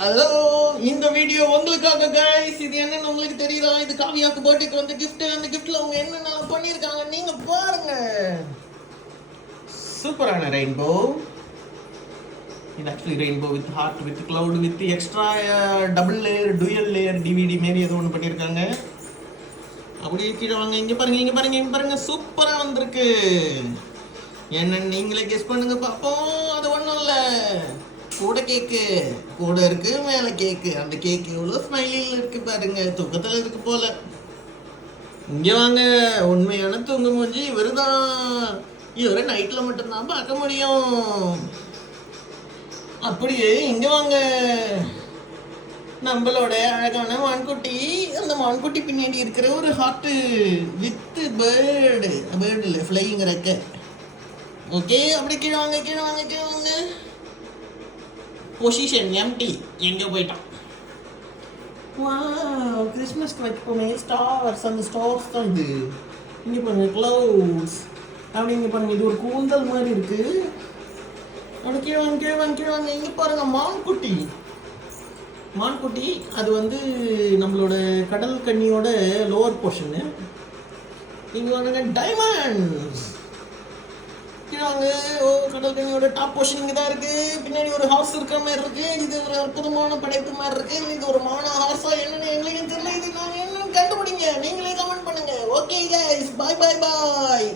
Hello, இந்த video உங்களுக்காக guys. இது என்னன்னு உங்களுக்கு தெரியுதா? இது காவியாக்கு பர்த்டேக்கு வந்து கிஃப்ட். அந்த கிஃப்ட்ல அவங்க என்னென்னலாம் பண்ணியிருக்காங்க நீங்க பாருங்க. சூப்பரான ரெயின்போ. இது actually rainbow with heart with cloud with extra double layer dual layer DVD மாரி ஏதோ ஒன்று பண்ணியிருக்காங்க. அப்படியே கீழே வாங்க. இங்கே பாருங்க, இங்கே பாருங்க, இங்கே பாருங்க. சூப்பராக வந்திருக்கு. என்னன்னு நீங்களே கெஸ் பண்ணுங்க பார்ப்போம். அது ஒன்றும் இல்லை, கூட கேக்கு கூட இருக்கு, மேலே கேக்கு. அந்த கேக்கு எவ்வளோ ஸ்மைலில் இருக்கு பாருங்க. தூக்கத்தில் இருக்கு போல. இங்கே வாங்க. உண்மையான தூங்கு மூஞ்சி இவருதான். இவரை நைட்டில் மட்டும்தான் பார்க்க முடியும். அப்படியே இங்கே வாங்க. நம்மளோட அழகான மான்குட்டி. அந்த மான்குட்டி பின்னாடி இருக்கிற ஒரு ஹார்ட்டு வித் பேர்டு. பேர்டு இல்லை, ஃப்ளையிங் ரெக்க. ஓகே, அப்படி கீழே வாங்க, கீழே வாங்க, கீழே வாங்க. Position empty. எங்கே போயிட்டான்? வாவ், கிறிஸ்மஸ்க்கு வைப்போமே ஸ்டார்ஸ். அந்த ஸ்டார்ஸ் தான் இது. இங்கே பாருங்க, க்ளவுட்ஸ். அப்படி இங்கே பாருங்க, இது ஒரு கூந்தல் மாதிரி இருக்கு. அப்படி கீழே வாங்க, கீழே வாங்க, கீழே வாங்க. இங்கே பாருங்க, மான்குட்டி. மான்குட்டி அது வந்து நம்மளோட கடல் கன்னியோட லோவர் போர்ஷனு. இங்கே வாங்க, டைமண்ட்ஸ். வாங்க. ஓ, கடல் கன்னியோட டாப் போர்ஷன் இங்கே தான் இருக்கு. பின்னாடி ஒரு ஹார்ஸ் இருக்கிற மாதிரி இருக்கு. இது ஒரு அற்புதமான படைப்பு மாதிரி இருக்கு. இது ஒரு மான ஹார்ஸா என்னன்னு எங்களுக்கு தெரியல. இது நான் என்னன்னு கண்டுபிடிங்க. நீங்களே கமெண்ட் பண்ணுங்க. ஓகே கைஸ், பாய் பாய் பாய்.